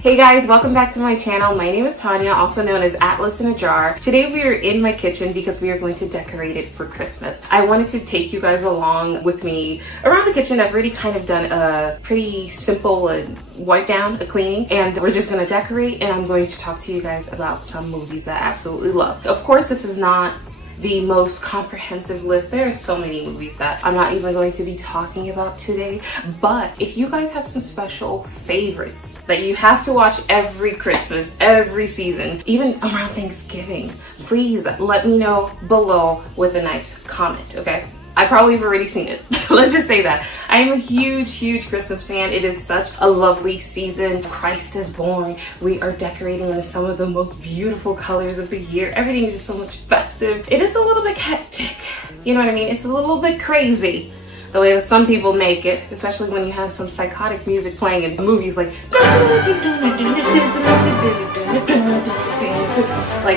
Hey guys, welcome back to my channel. My name is Tanya, also known as Atlas in a Jar. Today we are in my kitchen because we are going to decorate it for Christmas. I wanted to take you guys along with me around the kitchen. I've already kind of done a pretty simple wipe down, a cleaning, and we're just going to decorate, and I'm going to talk to you guys about some movies that I absolutely love. Of course, this is not the most comprehensive list. There are so many movies that I'm not even going to be talking about today, but if you guys have some special favorites that you have to watch every Christmas, every season, even around Thanksgiving, please let me know below with a nice comment, okay? I probably have already seen it. Let's just say that. I am a huge Christmas fan. It is such a lovely season. Christ is born. We are decorating in some of the most beautiful colors of the year. Everything is just so much festive. It is a little bit hectic. You know what I mean? It's a little bit crazy the way that some people make it, especially when you have some psychotic music playing in movies like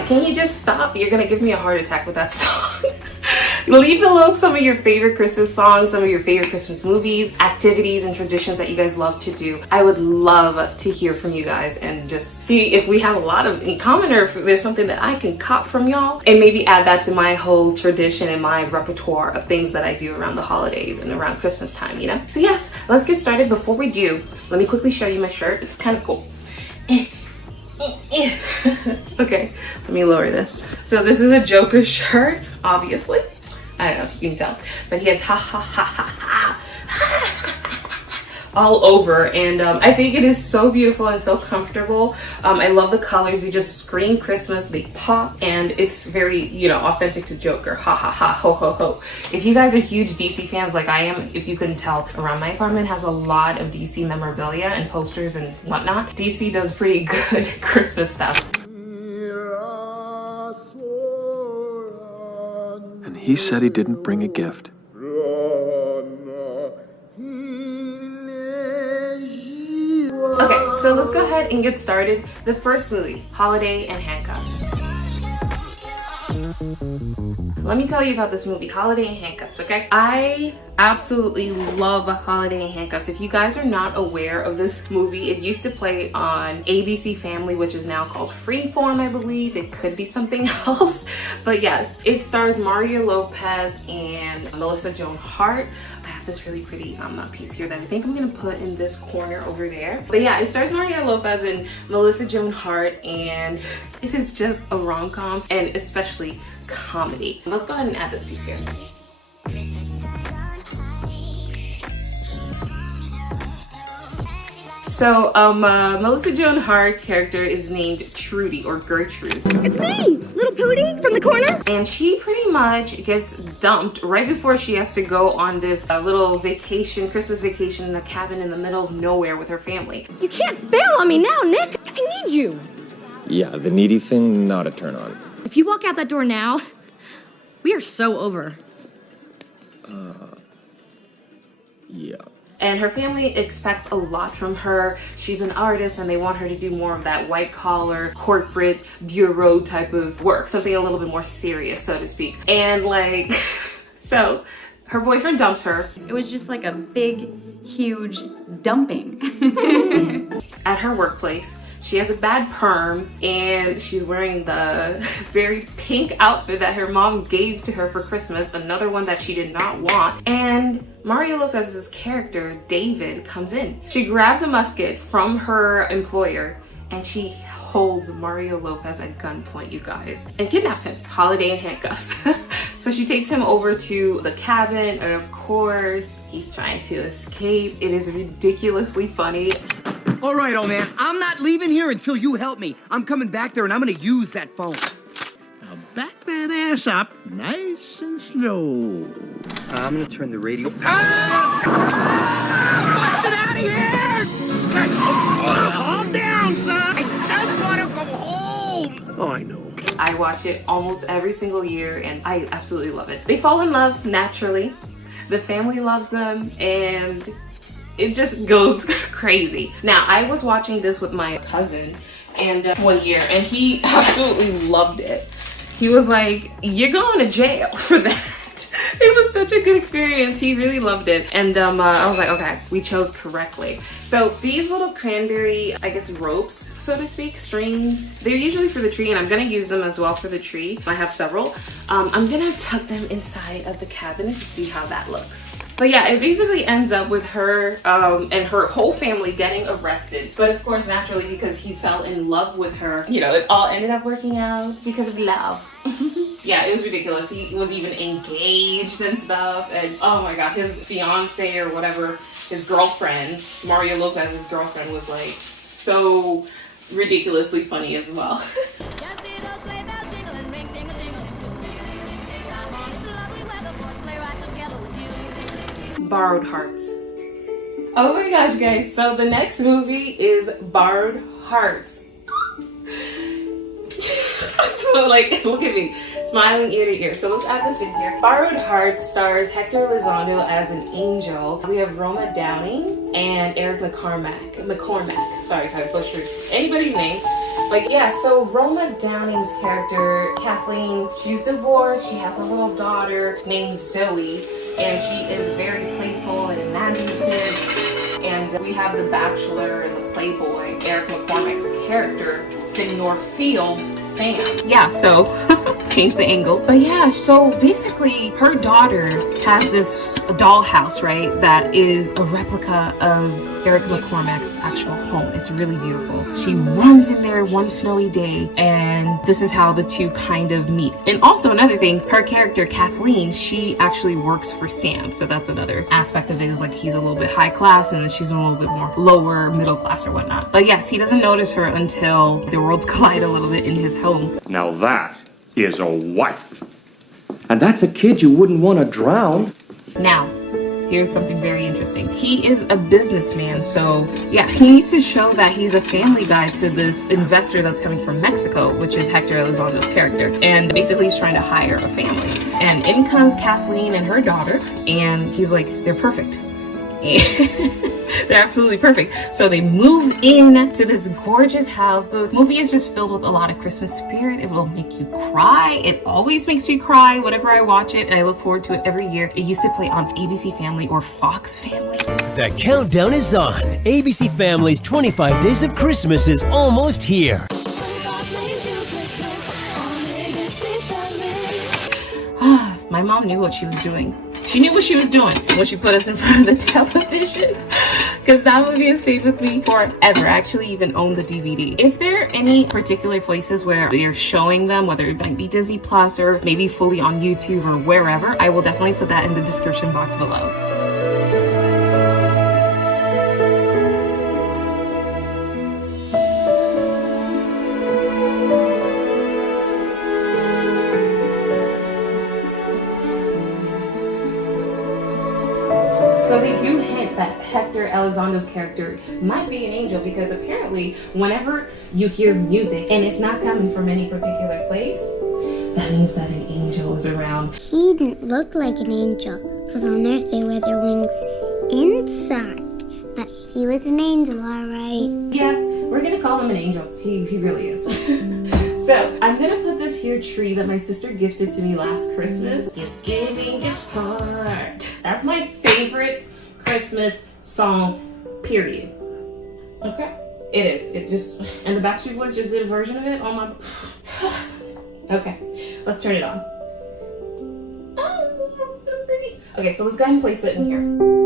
can you just stop? You're gonna give me a heart attack with that song. Leave below some of your favorite Christmas songs, some of your favorite Christmas movies, activities, and traditions that you guys love to do. I would love to hear from you guys and just see if we have a lot of in common, or if there's something that I can cop from y'all and maybe add that to my whole tradition and my repertoire of things that I do around the holidays and around Christmas time, you know? So yes, let's get started. Before we do, let me quickly show you my shirt. It's kind of cool. Okay, let me lower this. So this is a Joker shirt, obviously. I don't know if you can tell, but he has ha ha ha ha ha all over, and I think it is so beautiful and so comfortable. I love the colors. They just scream Christmas, they pop, and it's very, you know, authentic to Joker. Ha ha ha, ho ho ho. If you guys are huge DC fans like I am, if you couldn't tell, around my apartment has a lot of DC memorabilia and posters and whatnot. DC does pretty good Christmas stuff. And he said he didn't bring a gift. Okay, so let's go ahead and get started. The first movie, Holiday and Handcuffs. Let me tell you about this movie, Holiday and Handcuffs, okay? I absolutely love Holiday and Handcuffs. If you guys are not aware of this movie, it used to play on ABC Family, which is now called Freeform, I believe. It could be something else. But yes, it stars Mario Lopez and Melissa Joan Hart. I have this really pretty piece here that I think I'm gonna put in this corner over there. But yeah, it stars Mario Lopez and Melissa Joan Hart, and it is just a rom-com, and especially comedy. Let's go ahead and add this piece here. So, Melissa Joan Hart's character is named Trudy, or Gertrude. It's me, little Pootie from the corner. And she pretty much gets dumped right before she has to go on this little vacation, Christmas vacation in a cabin in the middle of nowhere with her family. You can't bail on me now, Nick. I need you. Yeah, the needy thing, not a turn on. If you walk out that door now, we are so over. Yeah. And her family expects a lot from her. She's an artist and they want her to do more of that white collar, corporate, bureau type of work. Something a little bit more serious, so to speak. And like, so her boyfriend dumps her. It was just like a big, huge dumping. At her workplace. She has a bad perm and she's wearing the very pink outfit that her mom gave to her for Christmas, another one that she did not want. And Mario Lopez's character, David, comes in. She grabs a musket from her employer and she holds Mario Lopez at gunpoint, you guys, and kidnaps him. Holiday and Handcuffs. So she takes him over to the cabin, and of course, he's trying to escape. It is ridiculously funny. All right, old man, I'm not leaving here until you help me. I'm coming back there and I'm gonna use that phone. Now back that ass up, nice and slow. I'm gonna turn the radio. Ah! Bust it out of here! Calm down, son! I just wanna go home! Oh, I know. I watch it almost every single year and I absolutely love it. They fall in love naturally. The family loves them and it just goes crazy. Now, I was watching this with my cousin and one year, and he absolutely loved it. He was like, "You're going to jail for that." It was such a good experience. He really loved it. And I was like, okay, we chose correctly. So these little cranberry, I guess, ropes, so to speak, strings, they're usually for the tree, and I'm gonna use them as well for the tree. I have several. I'm gonna tuck them inside of the cabinet to see how that looks. But yeah, it basically ends up with her and her whole family getting arrested. But of course, naturally, because he fell in love with her, you know, it all ended up working out because of love. Yeah, it was ridiculous. He was even engaged and stuff. And oh my God, his fiance or whatever, his girlfriend, Mario Lopez's girlfriend, was like so ridiculously funny as well. Borrowed Hearts. Oh my gosh, guys. So the next movie is Borrowed Hearts. So like, look at me, smiling ear to ear. So let's add this in here. Borrowed Hearts stars Hector Elizondo as an angel. We have Roma Downing and Eric McCormack. Sorry if I butchered anybody's name. Like, yeah, so Roma Downing's character, Kathleen, she's divorced. She has a little daughter named Zoe, and she is very playful and imaginative. And we have the bachelor and the playboy, Eric McCormack's character, Senor Fields, Sam. Yeah, so change the angle. But yeah, so basically her daughter has this dollhouse, right? That is a replica of Eric McCormack's actual home. It's really beautiful. She runs in there one snowy day, and this is how the two kind of meet. And also another thing, her character Kathleen, she actually works for Sam. So that's another aspect of it, is like he's a little bit high class and then she's a little bit more lower middle class or whatnot. But yes, he doesn't notice her until the worlds collide a little bit in his home. Now that is a wife. And that's a kid you wouldn't want to drown. Now, here's something very interesting. He is a businessman, so yeah, he needs to show that he's a family guy to this investor that's coming from Mexico, which is Hector Elizondo's character. And basically he's trying to hire a family. And in comes Kathleen and her daughter, and he's like, they're perfect. They're absolutely perfect. So they move in to this gorgeous house. The movie is just filled with a lot of Christmas spirit. It will make you cry. It always makes me cry whenever I watch it, and I look forward to it every year. It used to play on ABC Family or Fox Family. The countdown is on. ABC Family's 25 Days of Christmas is almost here. My mom knew what she was doing. She knew what she was doing when she put us in front of the television, because that movie has stayed with me forever. I actually even own the DVD. If there are any particular places where they're showing them, whether it might be Disney Plus or maybe fully on YouTube or wherever, I will definitely put that in the description box below. So they do hint that Hector Elizondo's character might be an angel, because apparently whenever you hear music and it's not coming from any particular place, that means that an angel is around. He didn't look like an angel, because on Earth they wear their wings inside. But he was an angel, all right. Yeah, we're gonna call him an angel. He really is. So I'm gonna put this here tree that my sister gifted to me last Christmas. Give me your heart. That's my favorite Christmas song, period. Okay? It is. It just, and the Backstreet Boys just did a version of it on my... Okay, let's turn it on. Oh, so pretty. Okay, so let's go ahead and place it in here.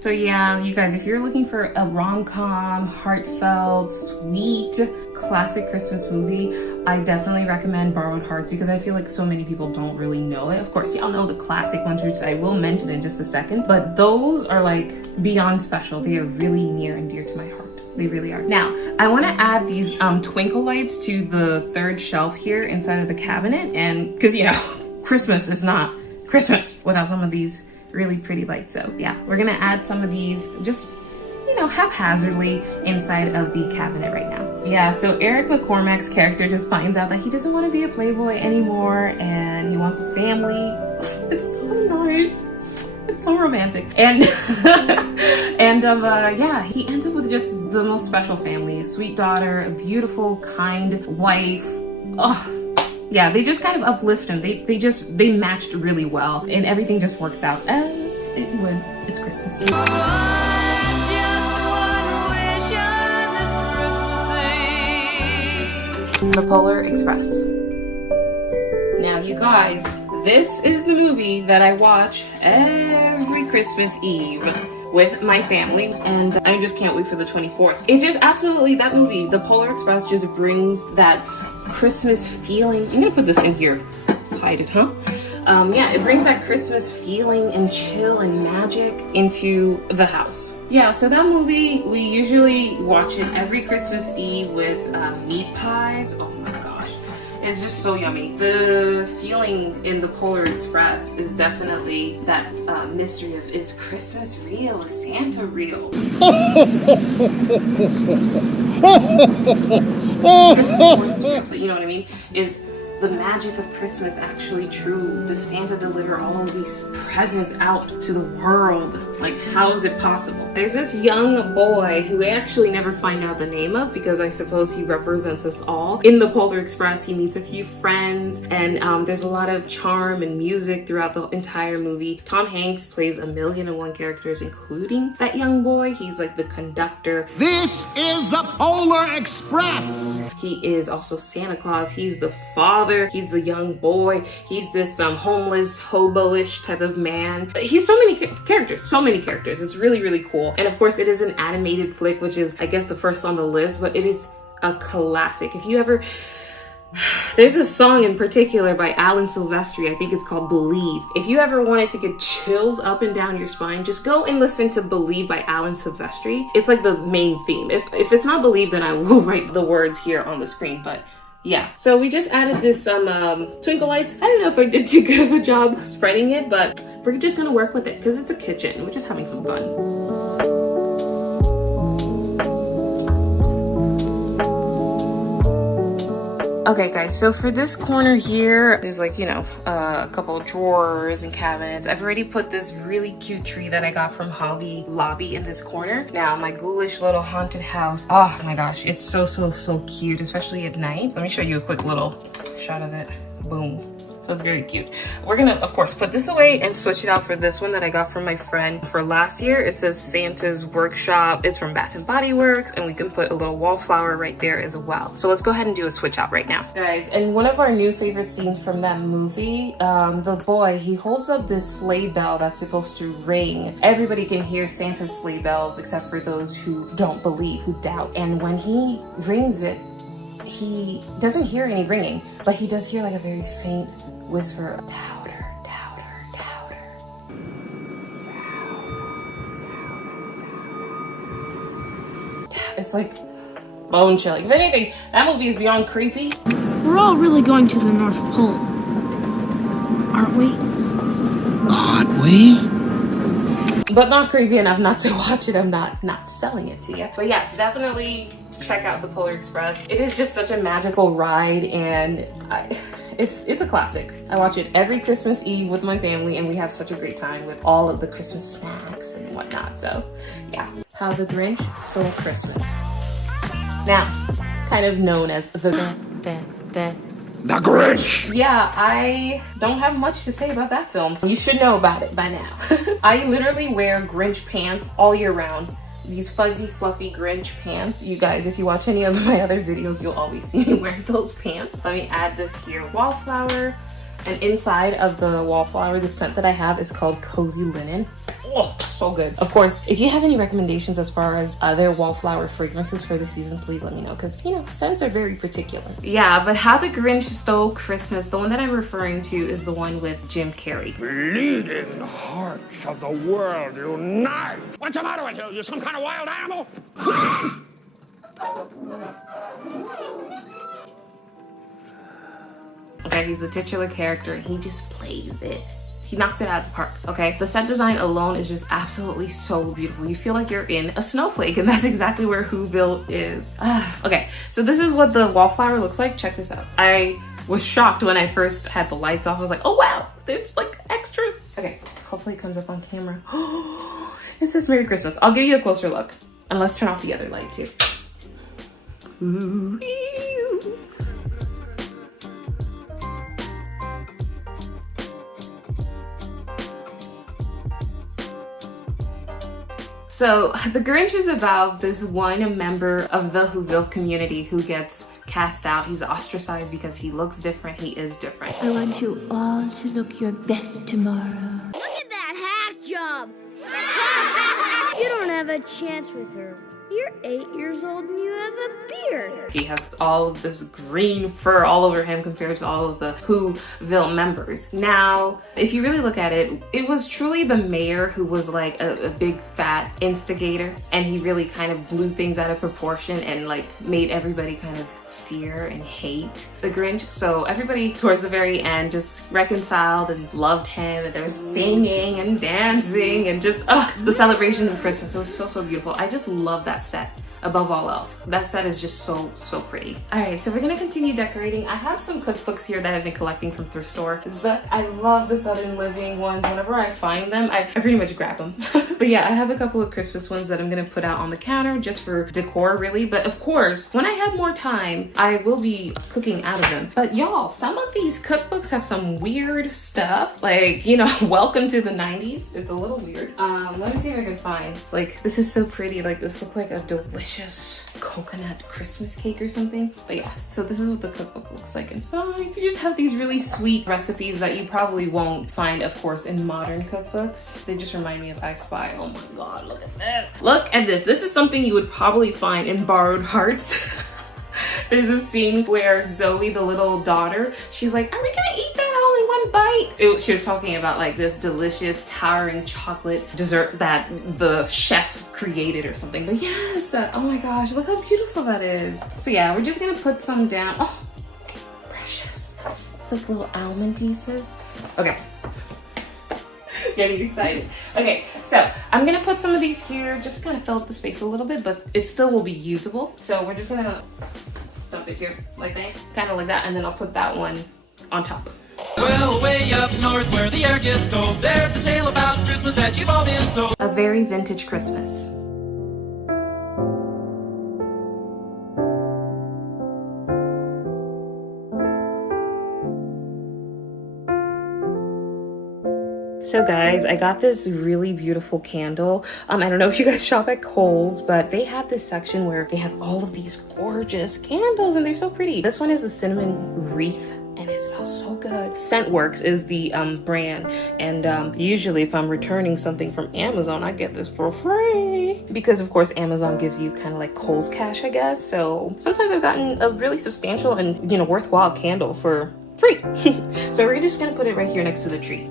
So yeah, you guys, if you're looking for a rom-com, heartfelt, sweet, classic Christmas movie, I definitely recommend Borrowed Hearts, because I feel like so many people don't really know it. Of course, y'all know the classic ones, which I will mention in just a second, but those are like beyond special. They are really near and dear to my heart. They really are. Now, I want to add these twinkle lights to the third shelf here inside of the cabinet, and because, you know, Christmas is not Christmas without some of these really pretty lights. So yeah, we're gonna add some of these just, you know, haphazardly inside of the cabinet right now. Yeah, so Eric McCormack's character just finds out that he doesn't want to be a playboy anymore and he wants a family. It's so nice. It's so romantic. And yeah, he ends up with just the most special family, a sweet daughter, a beautiful, kind wife. Oh, yeah, they just kind of uplift him. They matched really well, and everything just works out as it would. It's Christmas. The Polar Express. Now, you guys, this is the movie that I watch every Christmas Eve with my family, and I just can't wait for the 24th. It just absolutely, that movie, The Polar Express, just brings that Christmas feeling. I'm gonna put this in here. Let's hide it, huh? Yeah, it brings that Christmas feeling and chill and magic into the house. Yeah, so that movie, we usually watch it every Christmas Eve with meat pies. Oh my gosh, it's just so yummy. The feeling in The Polar Express is definitely that mystery of, is Christmas real? Is Santa real? Christmas, of course, is real, but you know what I mean? Is the magic of Christmas actually true? Does Santa deliver all of these presents out to the world? Like, how is it possible? There's this young boy who I actually never find out the name of, because I suppose he represents us all. In The Polar Express, he meets a few friends, and there's a lot of charm and music throughout the entire movie. Tom Hanks plays 1,000,001 characters, including that young boy. He's like the conductor. This is the Polar Express! He is also Santa Claus. He's the father. He's the young boy. He's this homeless, hobo-ish type of man. He's so many characters. It's really, really cool. And of course, it is an animated flick, which is, I guess, the first on the list, but it is a classic. If you ever... There's a song in particular by Alan Silvestri, I think it's called Believe. If you ever wanted to get chills up and down your spine, just go and listen to Believe by Alan Silvestri. It's like the main theme. If it's not Believe, then I will write the words here on the screen, but yeah. So we just added this twinkle lights. I don't know if I did too good of a job spreading it, but we're just gonna work with it because it's a kitchen. We're just having some fun. Okay guys, so for this corner here, there's like, you know, a couple of drawers and cabinets. I've already put this really cute tree that I got from Hobby Lobby in this corner. Now, my ghoulish little haunted house. Oh my gosh, it's so, so, so cute, especially at night. Let me show you a quick little shot of it. Boom. So it's very cute. We're gonna, of course, put this away and switch it out for this one that I got from my friend for last year. It says Santa's Workshop. It's from Bath & Body Works, and we can put a little wallflower right there as well. So let's go ahead and do a switch out right now. Guys, and one of our new favorite scenes from that movie, the boy, he holds up this sleigh bell that's supposed to ring. Everybody can hear Santa's sleigh bells except for those who don't believe, who doubt. And when he rings it, he doesn't hear any ringing, but he does hear like a very faint whisper of doubter, doubter, doubter. It's like bone chilling. If anything, that movie is beyond creepy. We're all really going to the North Pole, aren't we? Aren't we? But not creepy enough not to watch it. I'm not selling it to you. But yes, definitely check out The Polar Express. It is just such a magical ride, and it's a classic. I watch it every Christmas Eve with my family, and we have such a great time with all of the Christmas snacks and whatnot. So yeah, How the Grinch Stole Christmas. Now, kind of known as the Grinch! Yeah, I don't have much to say about that film. You should know about it by now. I literally wear Grinch pants all year round. These fuzzy, fluffy Grinch pants. You guys, if you watch any of my other videos, you'll always see me wearing those pants. Let me add this here, wallflower. And inside of the wallflower, the scent that I have is called Cozy Linen. Oh, so good. Of course, if you have any recommendations as far as other wallflower fragrances for the season, please let me know, because, you know, scents are very particular. Yeah, but How the Grinch Stole Christmas, the one that I'm referring to is the one with Jim Carrey. Bleeding hearts of the world unite! What's the matter with you? You some kind of wild animal? Okay, he's the titular character, and he just plays it. He knocks it out of the park, okay? The set design alone is just absolutely so beautiful. You feel like you're in a snowflake, and that's exactly where Whoville is. Okay, so this is what the wallflower looks like. Check this out. I was shocked when I first had the lights off. I was like, oh wow, there's like extra Okay, hopefully it comes up on camera. It says Merry Christmas. I'll give you a closer look. And let's turn off the other light too. Ooh. So the Grinch is about this one member of the Whoville community who gets cast out. He's ostracized because he looks different. He is different. I want you all to look your best tomorrow. Look at that hack job! You don't have a chance with her. You're 8 years old and you have a beard. He has all of this green fur all over him compared to all of the Whoville members. Now, if you really look at it, it was truly the mayor who was like a big fat instigator, and he really kind of blew things out of proportion and like made everybody kind of fear and hate the Grinch. So everybody towards the very end just reconciled and loved him, and they were singing and dancing and just the celebrations of Christmas. It was so beautiful. I just love that set above all else. That set is just so pretty. All right, so we're gonna continue decorating. I have some cookbooks here that I've been collecting from thrift store. I love the Southern Living ones. Whenever I find them, I pretty much grab them. But yeah, I have a couple of Christmas ones that I'm gonna put out on the counter just for decor really. But of course, when I have more time, I will be cooking out of them. But y'all, some of these cookbooks have some weird stuff. Like, you know, welcome to the 90s. It's a little weird. Let me see if I can find, like, this is so pretty. Like, this looks like a delicious coconut Christmas cake or something. But yeah, so this is what the cookbook looks like inside. You just have these really sweet recipes that you probably won't find, of course, in modern cookbooks. They just remind me of I Spy. Oh my god, look at this. Look at this. This is something you would probably find in Borrowed Hearts. There's a scene where Zoe, the little daughter, she's like, are we gonna eat that all in one bite? She was talking about like this delicious towering chocolate dessert that the chef created or something. But yes, oh my gosh, look how beautiful that is. So yeah, we're just gonna put some down. Oh, precious. It's like little almond pieces. Okay. Getting excited. Okay, so I'm gonna put some of these here, just kind of fill up the space a little bit, but it still will be usable. So we're just gonna dump it here like that, kind of like that, and then I'll put that one on top. Well, way up north where the air gets cold, there's a tale about Christmas that you've all been told. A very vintage Christmas. So guys, I got this really beautiful candle. I don't know if you guys shop at Kohl's, but they have this section where they have all of these gorgeous candles and they're so pretty. This one is the cinnamon wreath and it smells so good. Scentworks is the brand, and usually if I'm returning something from Amazon, I get this for free because of course Amazon gives you kind of like Kohl's cash, I guess. So sometimes I've gotten a really substantial and, you know, worthwhile candle for free. So we're just gonna put it right here next to the tree.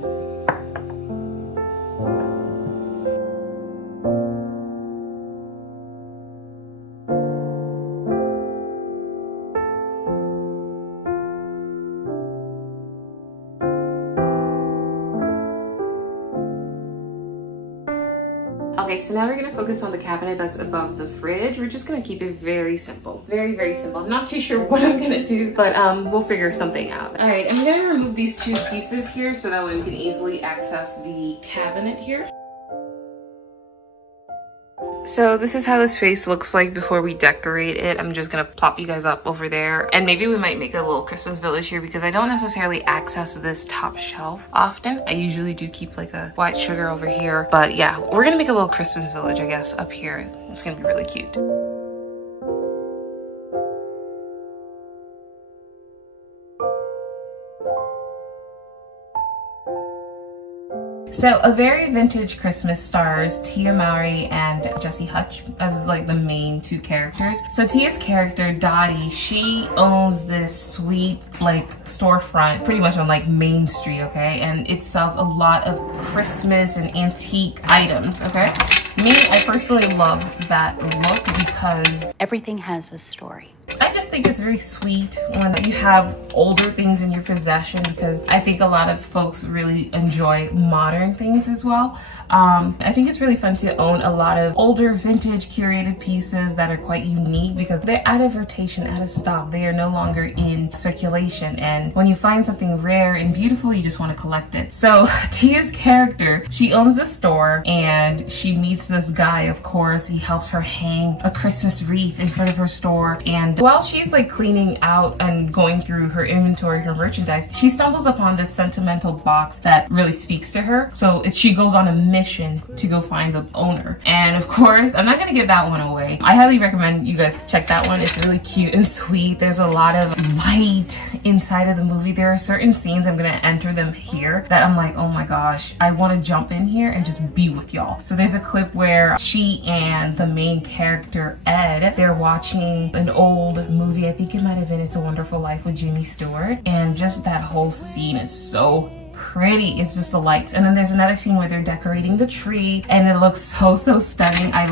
Okay, so now we're gonna focus on the cabinet that's above the fridge. We're just gonna keep it very simple. Very simple. I'm not too sure what I'm gonna do, but we'll figure something out. All right, I'm gonna remove these two pieces here so that way we can easily access the cabinet here. So this is how the space looks like before we decorate it. I'm just gonna plop you guys up over there, and maybe we might make a little Christmas village here because I don't necessarily access this top shelf often. I usually do keep like a white sugar over here, but yeah, we're gonna make a little Christmas village, I guess, up here. It's gonna be really cute. So A Very Vintage Christmas stars Tia Mowry and Jessie Hutch as like the main two characters. So Tia's character, Dottie, she owns this sweet like storefront pretty much on like Main Street, okay? And it sells a lot of Christmas and antique items, okay? Me, I personally love that look because everything has a story. I just think it's very sweet when you have older things in your possession, because I think a lot of folks really enjoy modern things as well. I think it's really fun to own a lot of older vintage curated pieces that are quite unique because they're out of rotation, out of stock. They are no longer in circulation. And when you find something rare and beautiful, you just want to collect it. So Tia's character, she owns a store and she meets this guy, of course. He helps her hang a Christmas wreath in front of her store. And while she's like cleaning out and going through her inventory, her merchandise, she stumbles upon this sentimental box that really speaks to her. So she goes on a mission to go find the owner. And of course, I'm not gonna give that one away. I highly recommend you guys check that one. It's really cute and sweet. There's a lot of light inside of the movie. There are certain scenes, I'm gonna enter them here, that I'm like, oh my gosh, I wanna jump in here and just be with y'all. So there's a clip where she and the main character, Ed, they're watching an old movie. I think it might have been It's a Wonderful Life with Jimmy Stewart. And just that whole scene is so pretty. It's just a light. And then there's another scene where they're decorating the tree and it looks so stunning. I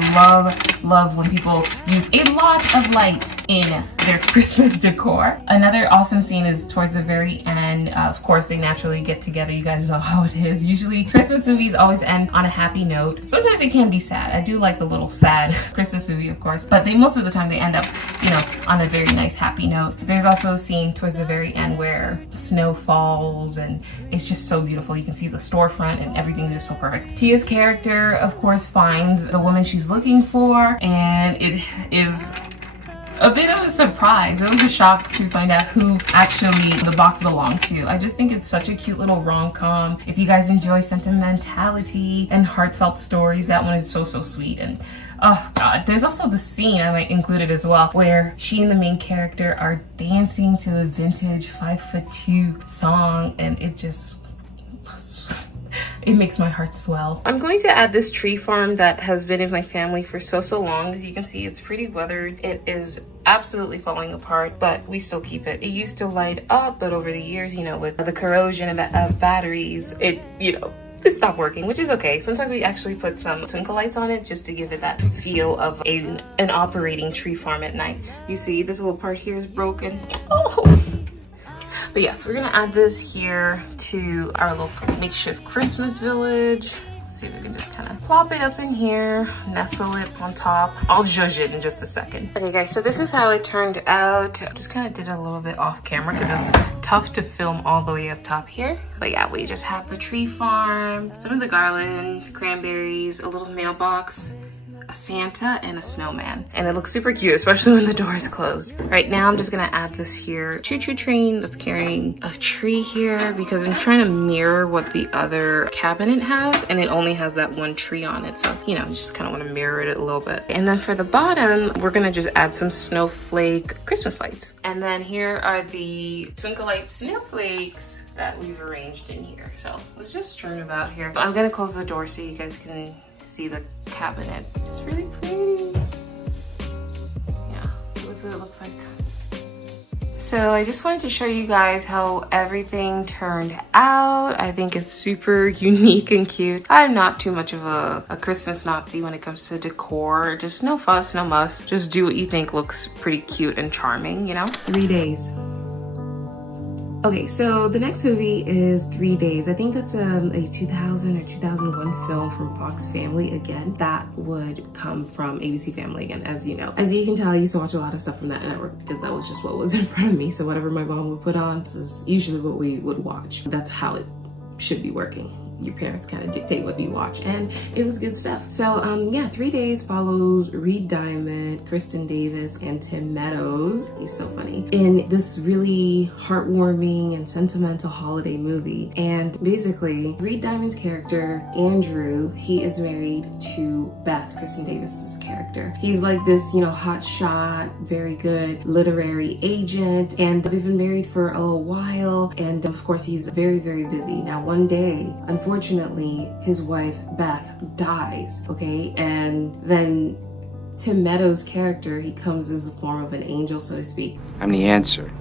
love when people use a lot of light in their Christmas decor. Another awesome scene is towards the very end. Of course, they naturally get together. You guys know how it is. Usually Christmas movies always end on a happy note. Sometimes they can be sad. I do like a little sad Christmas movie, of course, but most of the time they end up, you know, on a very nice happy note. There's also a scene towards the very end where snow falls and it's just so beautiful. You can see the storefront and everything is just so perfect. Tia's character, of course, finds the woman she's looking for, and it is a bit of a surprise. It was a shock to find out who actually the box belonged to. I just think it's such a cute little rom-com. If you guys enjoy sentimentality and heartfelt stories, that one is so sweet. And oh god, there's also the scene I might include it as well, where she and the main character are dancing to a vintage 5'2" song, and it just, it makes my heart swell. I'm going to add this tree farm that has been in my family for so long. As you can see, it's pretty weathered. It is absolutely falling apart, but we still keep it. It used to light up, but over the years, you know, with the corrosion of batteries, it stopped working, which is okay. Sometimes we actually put some twinkle lights on it just to give it that feel of an operating tree farm at night. You see, this little part here is broken. Oh. But yes, we're gonna add this here to our little makeshift Christmas village. Let's see if we can just kind of plop it up in here, nestle it on top. I'll judge it in just a second. Okay guys, so this is how it turned out. Just kind of did a little bit off camera because it's tough to film all the way up top here. But yeah, we just have the tree farm, some of the garland, cranberries, a little mailbox, a Santa, and a snowman, and it looks super cute, especially when the door is closed. Right now I'm just gonna add this here choo-choo train that's carrying a tree here because I'm trying to mirror what the other cabinet has, and it only has that one tree on it, so you know, just kind of want to mirror it a little bit. And then for the bottom, we're gonna just add some snowflake Christmas lights, and then here are the twinkle light snowflakes that we've arranged in here. So let's just strewn about here. I'm gonna close the door so you guys can see the cabinet. It's really pretty. Yeah, so that's what it looks like. So I just wanted to show you guys how everything turned out. I think it's super unique and cute. I'm not too much of a Christmas Nazi when it comes to decor. Just no fuss, no muss. Just do what you think looks pretty cute and charming, you know? 3 days. Okay, so the next movie is 3 Days. I think that's a 2000 or 2001 film from Fox Family again. That would come from ABC Family again, as you know. As you can tell, I used to watch a lot of stuff from that network because that was just what was in front of me. So whatever my mom would put on is usually what we would watch. That's how it should be working. Your parents kind of dictate what you watch, and it was good stuff. So yeah, 3 Days follows Reed Diamond, Kristen Davis, and Tim Meadows. He's so funny in this really heartwarming and sentimental holiday movie. And basically, Reed Diamond's character Andrew, he is married to Beth, Kristen Davis's character. He's like this, you know, hot shot, very good literary agent, and they've been married for a little while. And of course, he's very busy. Now, one day, unfortunately, his wife Beth dies, okay? And then Tim Meadows' character, he comes as a form of an angel, so to speak. I'm the answer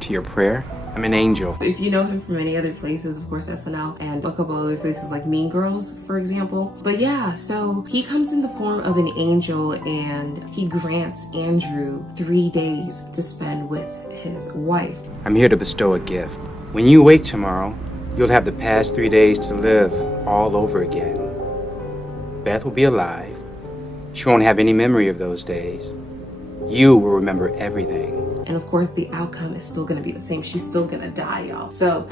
to your prayer. I'm an angel. If you know him from any other places, of course SNL and a couple other places like Mean Girls, for example. But yeah, so he comes in the form of an angel and he grants Andrew 3 days to spend with his wife. I'm here to bestow a gift. When you wake tomorrow, you'll have the past 3 days to live all over again. Beth will be alive. She won't have any memory of those days. You will remember everything. And of course, the outcome is still gonna be the same. She's still gonna die, y'all. So,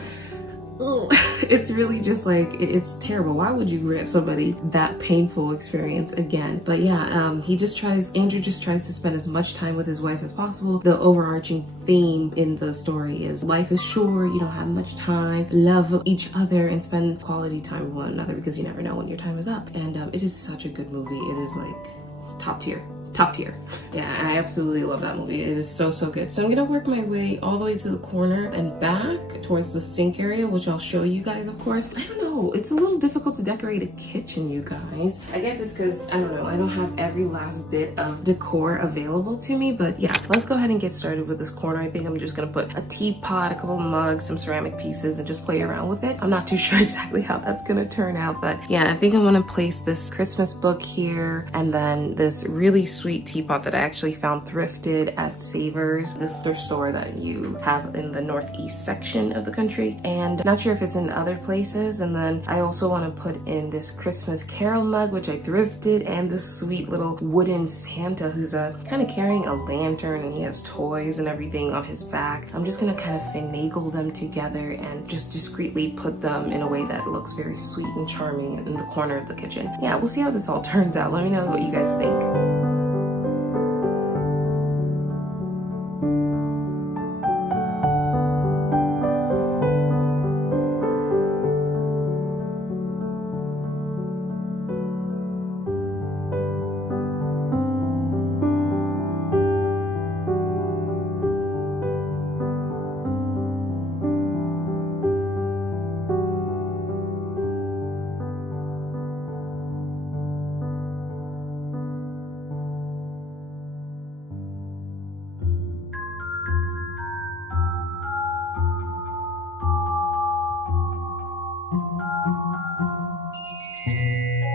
it's really just like, it's terrible. Why would you grant somebody that painful experience again? But yeah, Andrew just tries to spend as much time with his wife as possible. The overarching theme in the story is life is short, you don't have much time, love each other and spend quality time with one another because you never know when your time is up. And it is such a good movie. It is like top tier. Yeah, I absolutely love that movie. It is so good. So I'm gonna work my way all the way to the corner and back towards the sink area, which I'll show you guys, of course. I don't know, it's a little difficult to decorate a kitchen, you guys. I guess it's because, I don't know, I don't have every last bit of decor available to me, but yeah, let's go ahead and get started with this corner. I think I'm just gonna put a teapot, a couple mugs, some ceramic pieces, and just play around with it. I'm not too sure exactly how that's gonna turn out, but yeah, I think I'm gonna place this Christmas book here, and then this really sweet teapot that I actually found thrifted at Savers, this thrift store that you have in the northeast section of the country, and not sure if it's in other places. And then I also want to put in this Christmas Carol mug, which I thrifted, and this sweet little wooden Santa who's kind of carrying a lantern, and he has toys and everything on his back. I'm just gonna kind of finagle them together and just discreetly put them in a way that looks very sweet and charming in the corner of the kitchen. Yeah, we'll see how this all turns out. Let me know what you guys think.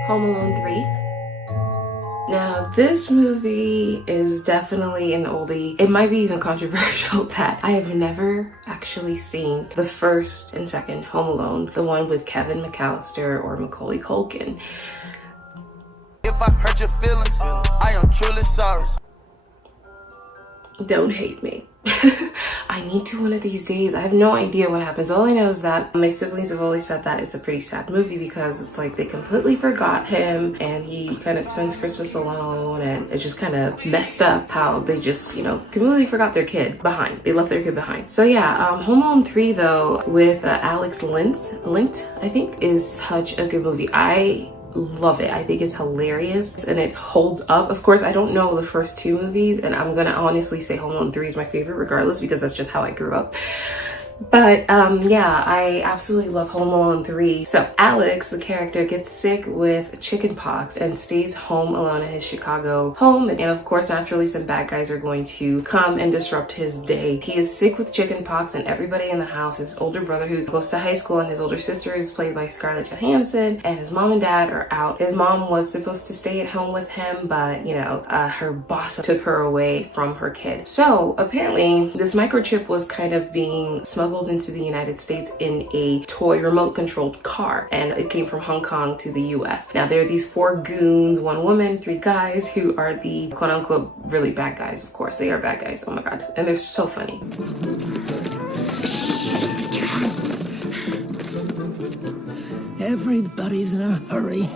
Home Alone 3. Now, this movie is definitely an oldie. It might be even controversial that I have never actually seen the first and second Home Alone, the one with Kevin McAllister or Macaulay Culkin. If I hurt your feelings, I am truly sorry. Don't hate me. I need to one of these days. I have no idea what happens. All I know is that my siblings have always said that it's a pretty sad movie because it's like they completely forgot him and he kind of spends Christmas alone, and it's just kind of messed up how they just, you know, completely forgot their kid behind. They left their kid behind. So yeah, Home Alone 3 though with Alex Lint, I think, is such a good movie. I love it. I think it's hilarious and it holds up. Of course, I don't know the first two movies, and I'm gonna honestly say Home Alone 3 is my favorite regardless because that's just how I grew up. But yeah, I absolutely love Home Alone 3. So Alex, the character, gets sick with chicken pox and stays home alone in his Chicago home. And of course, naturally, some bad guys are going to come and disrupt his day. He is sick with chicken pox, and everybody in the house, his older brother who goes to high school and his older sister is played by Scarlett Johansson, and his mom and dad are out. His mom was supposed to stay at home with him, but you know, her boss took her away from her kid. So apparently this microchip was kind of being smuggled into the United States in a toy remote controlled car, and it came from Hong Kong to the US. Now there are these 4 goons, 1 woman, 3 guys who are the quote unquote really bad guys. Of course they are bad guys, oh my god, and they're so funny. Everybody's in a hurry.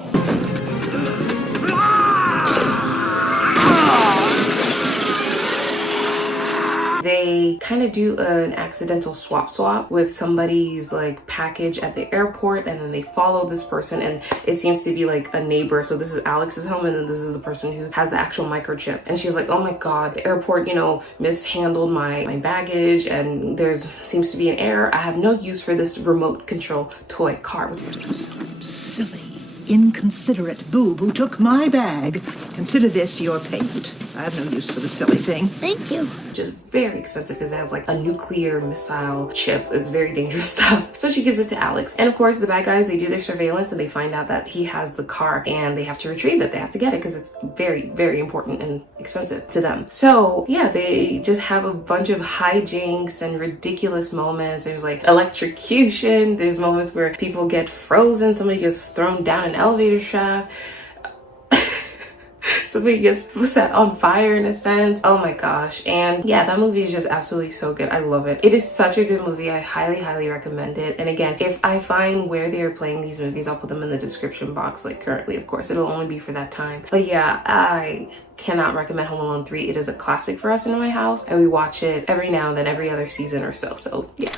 They kind of do an accidental swap with somebody's like package at the airport, and then they follow this person, and it seems to be like a neighbor. So this is Alex's home, and then this is the person who has the actual microchip. And she's like, oh my god, the airport, you know, mishandled my baggage, and there's seems to be an error. I have no use for this remote control toy car. Silly, inconsiderate boob who took my bag. Consider this your payment. I have no use for the silly thing. Thank you. Which is very expensive because it has like a nuclear missile chip. It's very dangerous stuff. So she gives it to Alex. And of course, the bad guys, they do their surveillance and they find out that he has the car and they have to retrieve it. They have to get it because it's very, very important and expensive to them. So yeah, they just have a bunch of hijinks and ridiculous moments. There's like electrocution. There's moments where people get frozen. Somebody gets thrown down an elevator shaft. Somebody gets set on fire in a sense. Oh my gosh. And yeah, that movie is just absolutely so good. I love it. It is such a good movie. I highly, highly recommend it. And again, if I find where they are playing these movies, I'll put them in the description box. Like currently, of course, it'll only be for that time. But yeah, I cannot recommend Home Alone 3. It is a classic for us in my house and we watch it every now and then, every other season or so. So yeah.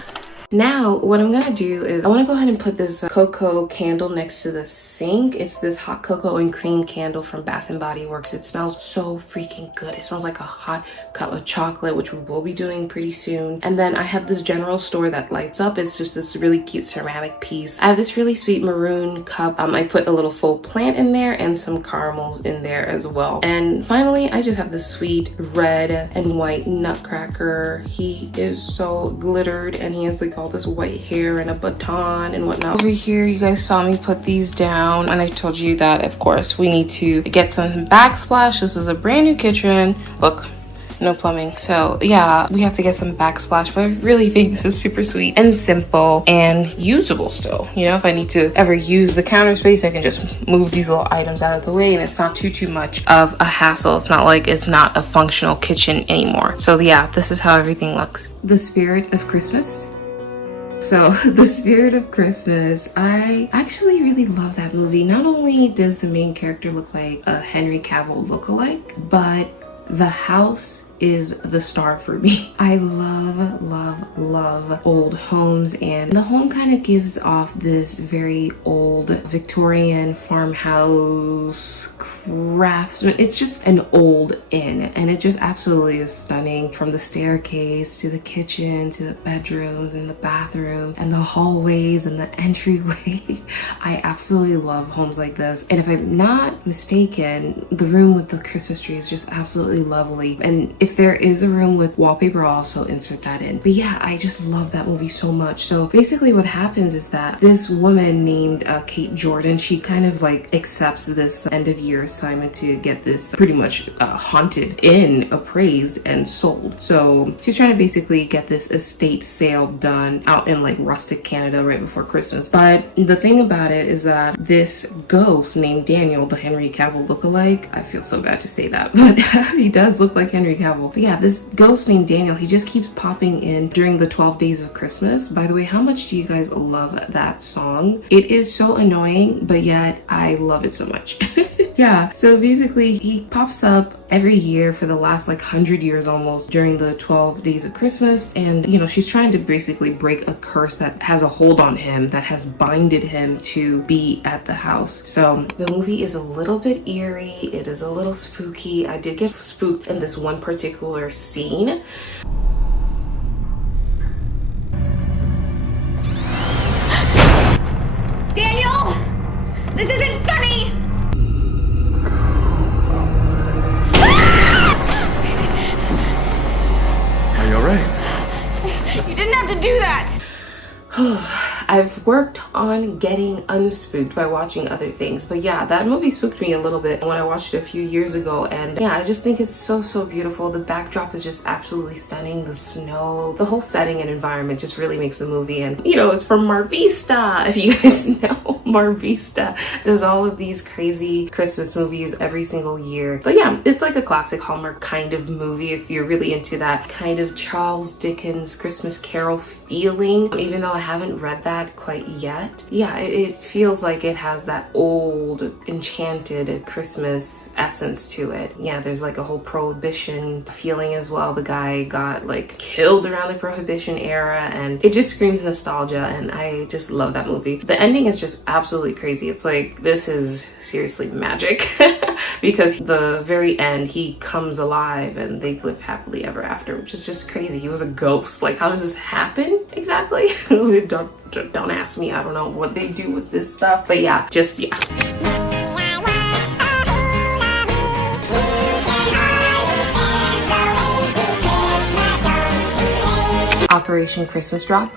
Now, what I'm gonna do is I want to go ahead and put this cocoa candle next to the sink. It's this hot cocoa and cream candle from Bath & Body Works. It smells so freaking good. It smells like a hot cup of chocolate, which we will be doing pretty soon. And then I have this general store that lights up. It's just this really cute ceramic piece. I have this really sweet maroon cup. I put a little faux plant in there and some caramels in there as well. And finally, I just have this sweet red and white nutcracker. He is so glittered and he has like all this white hair and a baton and whatnot. Over here, you guys saw me put these down and I told you that of course we need to get some backsplash. This is a brand new kitchen. Look, no plumbing. So yeah, we have to get some backsplash, but I really think this is super sweet and simple and usable still. You know, if I need to ever use the counter space, I can just move these little items out of the way and it's not too much of a hassle. It's not like it's not a functional kitchen anymore. So yeah, this is how everything looks. The spirit of Christmas. So The Spirit of Christmas, I actually really love that movie. Not only does the main character look like a Henry Cavill lookalike, but the house is the star for me. I love old homes, and the home kind of gives off this very old Victorian farmhouse craftsman. It's just an old inn and it just absolutely is stunning, from the staircase to the kitchen to the bedrooms and the bathroom and the hallways and the entryway. I absolutely love homes like this, and if I'm not mistaken, the room with the Christmas tree is just absolutely lovely. And if there is a room with wallpaper, I'll also insert that in. But yeah, I just love that movie so much. So basically what happens is that this woman named Kate Jordan, she kind of like accepts this end of year assignment to get this pretty much haunted inn appraised and sold. So she's trying to basically get this estate sale done out in like rustic Canada right before Christmas. But the thing about it is that this ghost named Daniel, the Henry Cavill lookalike, I feel so bad to say that, but he does look like Henry Cavill. But yeah, this ghost named Daniel, he just keeps popping in during the 12 days of Christmas. By the way, how much do you guys love that song? It is so annoying, but yet I love it so much. Yeah, so basically he pops up every year for the last like 100 years almost during the 12 days of Christmas, and you know, she's trying to basically break a curse that has a hold on him, that has binded him to be at the house. So the movie is a little bit eerie, it is a little spooky. I did get spooked in this one particular scene. Daniel! This isn't funny! Are you alright? You didn't have to do that! I've worked on getting unspooked by watching other things, but yeah, that movie spooked me a little bit when I watched it a few years ago, and yeah, I just think it's so beautiful. The backdrop is just absolutely stunning. The snow, the whole setting and environment just really makes the movie. And you know, it's from Mar Vista, if you guys know. Mar Vista does all of these crazy Christmas movies every single year. But yeah, it's like a classic Hallmark kind of movie if you're really into that kind of Charles Dickens Christmas Carol feeling. Even though I haven't read that quite yet, yeah, it feels like it has that old enchanted Christmas essence to it. Yeah, there's like a whole Prohibition feeling as well. The guy got like killed around the Prohibition era, and it just screams nostalgia, and I just love that movie. The ending is just absolutely crazy. It's like, this is seriously magic because the very end, he comes alive and they live happily ever after, which is just crazy. He was a ghost. Like, how does this happen exactly? Don't ask me. I don't know what they do with this stuff, but yeah, yeah. Operation Christmas Drop.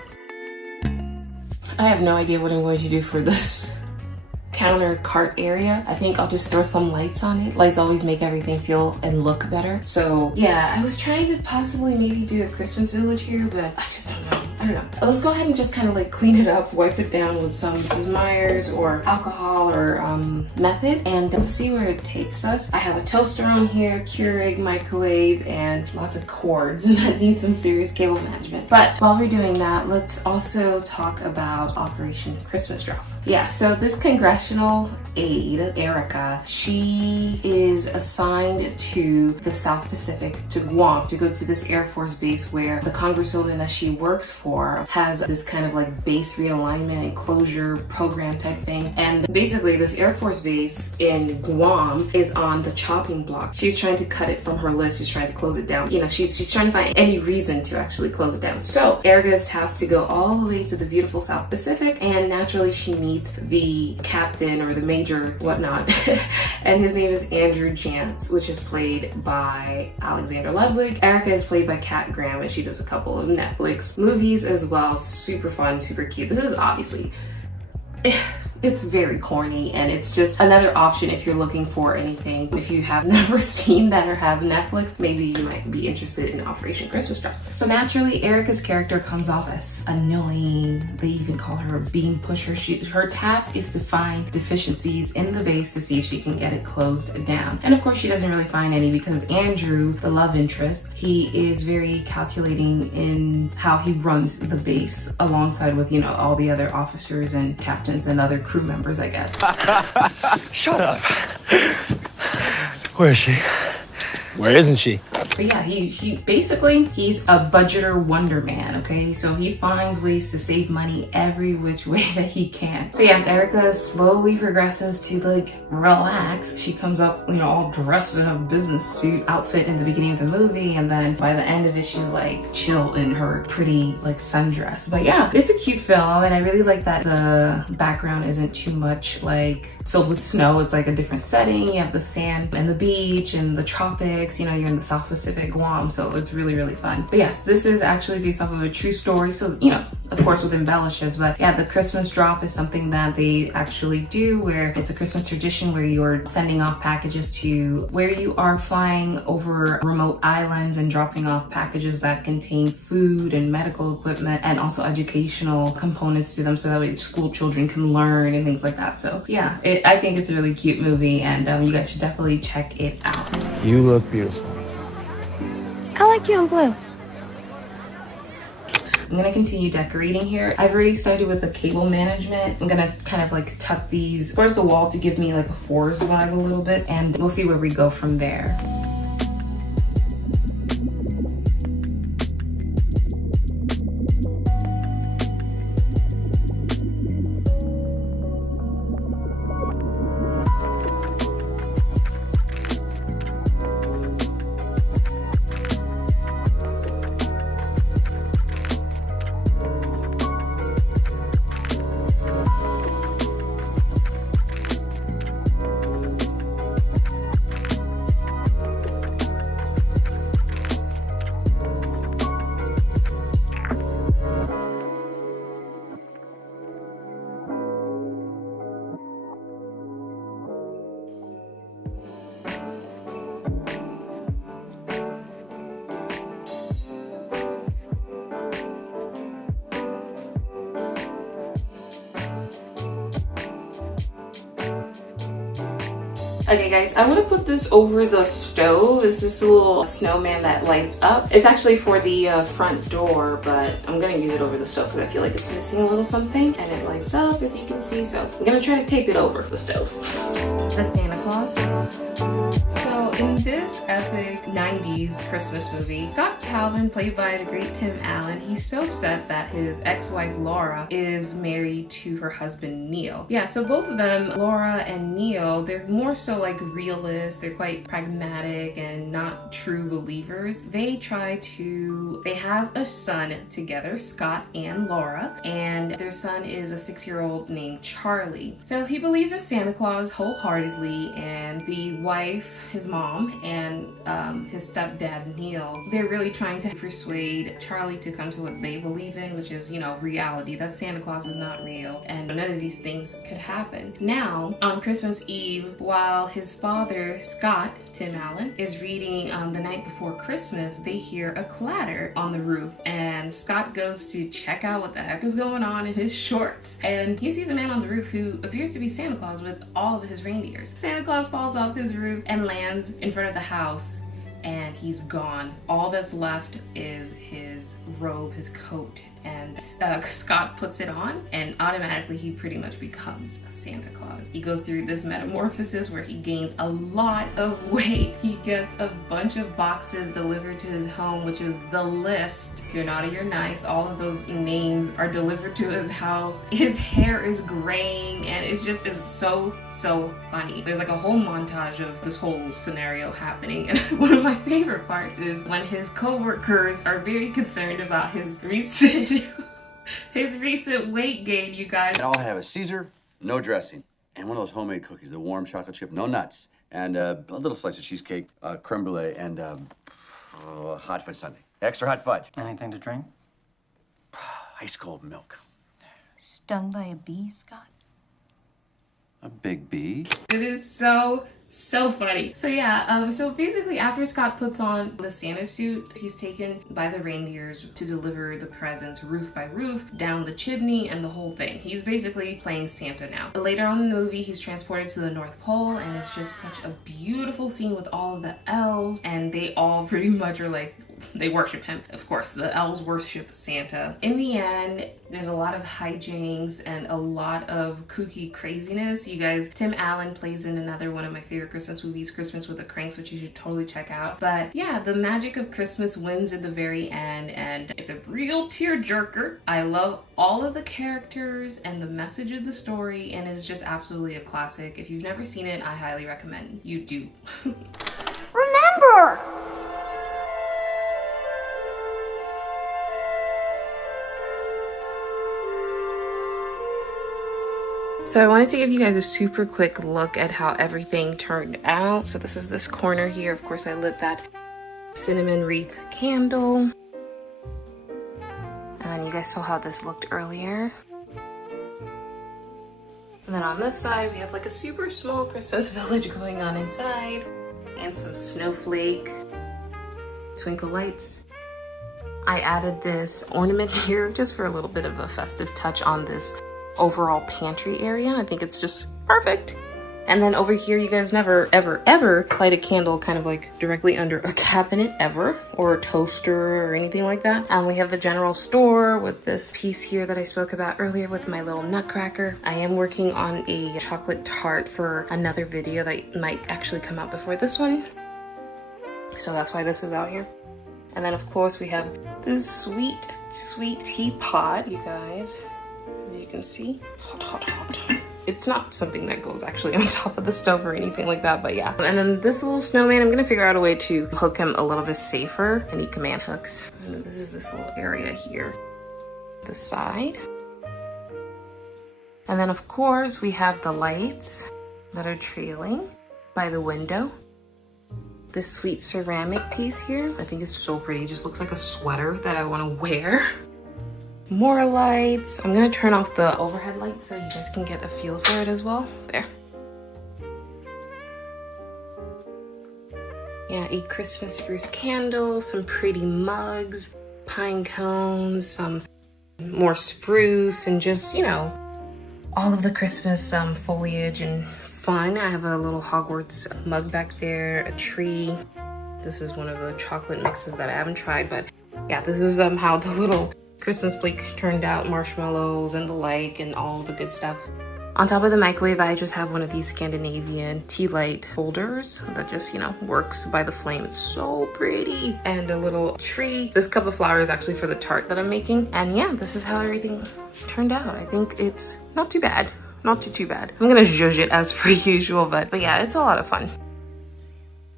I have no idea what I'm going to do for this counter cart area. I think I'll just throw some lights on it. Lights always make everything feel and look better. So yeah, I was trying to possibly maybe do a Christmas village here, but I just don't know. I don't know. Let's go ahead and just kind of like clean it up, wipe it down with some Mrs. Myers or alcohol or method, and see where it takes us. I have a toaster on here, Keurig microwave, and lots of cords, and that needs some serious cable management. But while we're doing that, let's also talk about Operation Christmas Drop. Yeah, so this congressional aide, Erica, she is assigned to the South Pacific, to Guam, to go to this Air Force base where the congresswoman that she works for has this kind of like base realignment and closure program type thing. And basically this Air Force base in Guam is on the chopping block. She's trying to cut it from her list. She's trying to close it down. You know, she's trying to find any reason to actually close it down. So Erica is tasked to go all the way to the beautiful South Pacific, and naturally she meets the captain or the major, whatnot, and his name is Andrew Jantz, which is played by Alexander Ludwig. Erica is played by Kat Graham, and she does a couple of Netflix movies as well. Super fun, super cute. This is obviously, it's very corny, and it's just another option if you're looking for anything. If you have never seen that or have Netflix, maybe you might be interested in Operation Christmas Drop. So naturally, Erica's character comes off as annoying. They even call her a bean pusher. Her task is to find deficiencies in the base to see if she can get it closed down. And of course, she doesn't really find any because Andrew, the love interest, he is very calculating in how he runs the base alongside with, you know, all the other officers and captains and other crew members, I guess. Shut up. Where is she? Where isn't she? But yeah, he basically, he's a budgeter wonder man, okay? So he finds ways to save money every which way that he can. So yeah, Erica slowly progresses to like relax. She comes up, you know, all dressed in a business suit outfit in the beginning of the movie, and then by the end of it, she's like chill in her pretty like sundress. But yeah, it's a cute film, and I really like that the background isn't too much like filled with snow. It's like a different setting. You have the sand and the beach and the tropics, you know, you're in the South Pacific, Guam, so it's really, really fun. But yes, this is actually based off of a true story, so, you know, of course with embellishes, but yeah, the Christmas drop is something that they actually do where it's a Christmas tradition where you're sending off packages to where you are flying over remote islands and dropping off packages that contain food and medical equipment and also educational components to them so that way school children can learn and things like that. So yeah, I think it's a really cute movie, and you guys should definitely check it out. You look beautiful. I like you in blue. I'm gonna continue decorating here. I've already started with the cable management. I'm gonna kind of like tuck these towards the wall to give me like a forest vibe a little bit, and we'll see where we go from there. Okay guys, I want to put this over the stove. It's this little snowman that lights up. It's actually for the front door, but I'm gonna use it over the stove because I feel like it's missing a little something, and it lights up as you can see. So I'm gonna try to tape it over the stove. The Santa Claus. So in this epic 90s Christmas movie, Scott Calvin, played by the great Tim Allen, he's so upset that his ex-wife Laura is married to her husband Neil. Yeah, so both of them, Laura and Neil, they're more so like realists. They're quite pragmatic and not true believers. They have a son together, Scott and Laura, and their son is a 6-year-old named Charlie. So he believes in Santa Claus wholeheartedly, and the wife, his mom, mom and his stepdad Neil, they're really trying to persuade Charlie to come to what they believe in, which is, you know, reality, that Santa Claus is not real and none of these things could happen. Now, on Christmas Eve, while his father, Scott, Tim Allen, is reading The Night Before Christmas, they hear a clatter on the roof, and Scott goes to check out what the heck is going on in his shorts, and he sees a man on the roof who appears to be Santa Claus with all of his reindeers. Santa Claus falls off his roof and lands in front of the house, and he's gone. All that's left is his robe, his coat, and Scott puts it on, and automatically he pretty much becomes Santa Claus. He goes through this metamorphosis where he gains a lot of weight. He gets a bunch of boxes delivered to his home, which is the list. You're naughty, you're nice. All of those names are delivered to his house. His hair is graying, and it's just is so funny. There's like a whole montage of this whole scenario happening, and one of my favorite parts is when his co-workers are very concerned about his recent weight gain, you guys. And I'll have a Caesar, no dressing, and one of those homemade cookies, the warm chocolate chip, no nuts, and a little slice of cheesecake, creme brulee, and hot fudge sundae. Extra hot fudge. Anything to drink? Ice cold milk. Stung by a bee, Scott? A big bee. It is so funny. So yeah, so basically after Scott puts on the Santa suit, he's taken by the reindeers to deliver the presents roof by roof, down the chimney, and the whole thing. He's basically playing Santa now. Later on in the movie, he's transported to the North Pole, and it's just such a beautiful scene with all of the elves, and they all pretty much are like, they worship him. Of course, the elves worship Santa. In the end, there's a lot of hijinks and a lot of kooky craziness. You guys, Tim Allen plays in another one of my favorite Christmas movies, Christmas with the Cranks, which you should totally check out. But yeah, the magic of Christmas wins at the very end, and it's a real tearjerker. I love all of the characters and the message of the story, and it's just absolutely a classic. If you've never seen it, I highly recommend you do. Remember! So I wanted to give you guys a super quick look at how everything turned out. So this is this corner here. Of course, I lit that cinnamon wreath candle. And then you guys saw how this looked earlier. And then on this side, we have like a super small Christmas village going on inside, and some snowflake twinkle lights. I added this ornament here just for a little bit of a festive touch on this overall pantry area. I think it's just perfect. And then over here, you guys never ever light a candle kind of like directly under a cabinet ever, or a toaster or anything like that. And we have the general store with this piece here that I spoke about earlier with my little nutcracker. I am working on a chocolate tart for another video that might actually come out before this one, so that's why this is out here. And then of course we have this sweet teapot, you guys. You can see, hot. It's not something that goes actually on top of the stove or anything like that, but yeah. And then this little snowman, I'm gonna figure out a way to hook him a little bit safer. I need command hooks. And this is this little area here, the side. And then of course we have the lights that are trailing by the window. This sweet ceramic piece here, I think is so pretty. It just looks like a sweater that I wanna wear. More lights. I'm gonna turn off the overhead lights so you guys can get a feel for it as well. There. Yeah, a Christmas spruce candle, some pretty mugs, pine cones, some more spruce, and just, you know, all of the Christmas foliage and fun. I have a little Hogwarts mug back there, a tree. This is one of the chocolate mixes that I haven't tried, but yeah, this is how the little Christmas plate turned out, marshmallows and the like and all the good stuff. On top of the microwave, I just have one of these Scandinavian tea light holders that just, you know, works by the flame. It's so pretty. And a little tree. This cup of flour is actually for the tart that I'm making. And yeah, this is how everything turned out. I think it's not too bad. Not too bad. I'm gonna zhuzh it as per usual, but yeah, it's a lot of fun.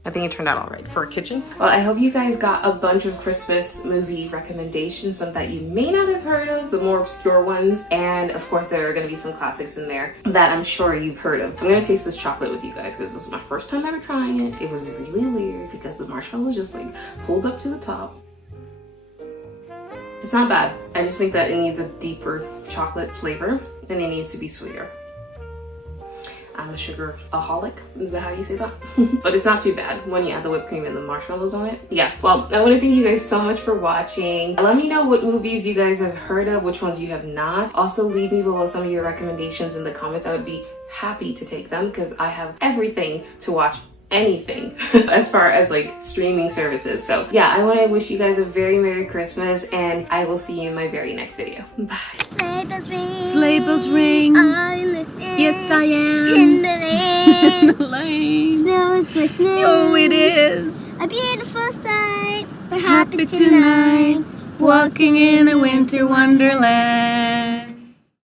I think it turned out all right for a kitchen. Well, I hope you guys got a bunch of Christmas movie recommendations, some that you may not have heard of, the more obscure ones. And of course, there are gonna be some classics in there that I'm sure you've heard of. I'm gonna taste this chocolate with you guys because this is my first time ever trying it. It was really weird because the marshmallow just like pulled up to the top. It's not bad. I just think that it needs a deeper chocolate flavor and it needs to be sweeter. I'm a sugar-aholic, is that how you say that? But it's not too bad when you add the whipped cream and the marshmallows on it. Yeah, well, I want to thank you guys so much for watching. Let me know what movies you guys have heard of, which ones you have not. Also, leave me below some of your recommendations in the comments. I would be happy to take them because I have everything to watch, anything as far as like streaming services. So yeah, I want to wish you guys a very Merry Christmas and I will see you in my very next video. Bye. Sleigh bells ring. Sleigh bells ring. Are you listening? Yes, I am. In the lane. In the lane. Snow is glistening. Oh, it is. A beautiful sight. We're Happy tonight. Walking in a winter wonderland.